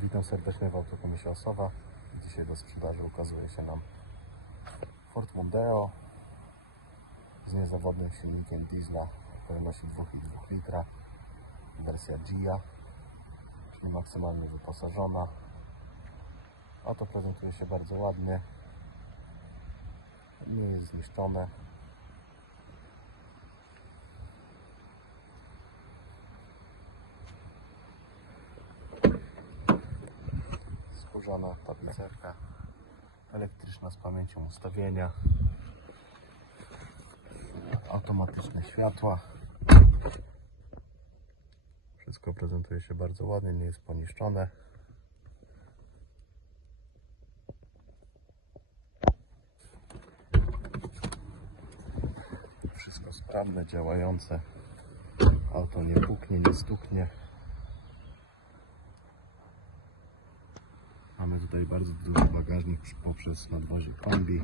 Witam serdecznie w Autokomisie Osowa. Dzisiaj do sprzedaży ukazuje się nam Ford Mondeo z niezawodnym silnikiem diesla pojemności 2,2 litra. Wersja Gia, czyli maksymalnie wyposażona. Auto prezentuje się bardzo ładnie. Nie jest zniszczone. Skórzana tablicerka elektryczna z pamięcią ustawienia. Automatyczne światła. Wszystko prezentuje się bardzo ładnie, nie jest poniszczone. Wszystko sprawne, działające. Auto nie puknie, nie stuknie Mamy tutaj bardzo duży bagażnik poprzez nadwozie kombi.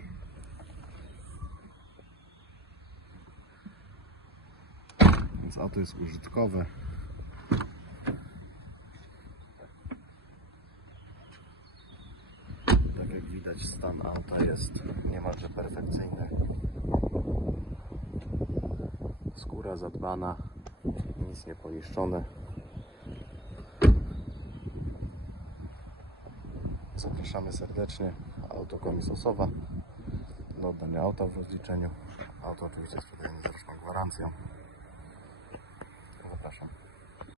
Więc auto jest użytkowe. Tak jak widać stan auta jest niemalże perfekcyjny. Skóra zadbana, nic nie poniszczone. Zapraszamy serdecznie. Auto Komis do oddania auta w rozliczeniu. Auto oczywiście jest tutaj niezależną gwarancją. Zapraszam.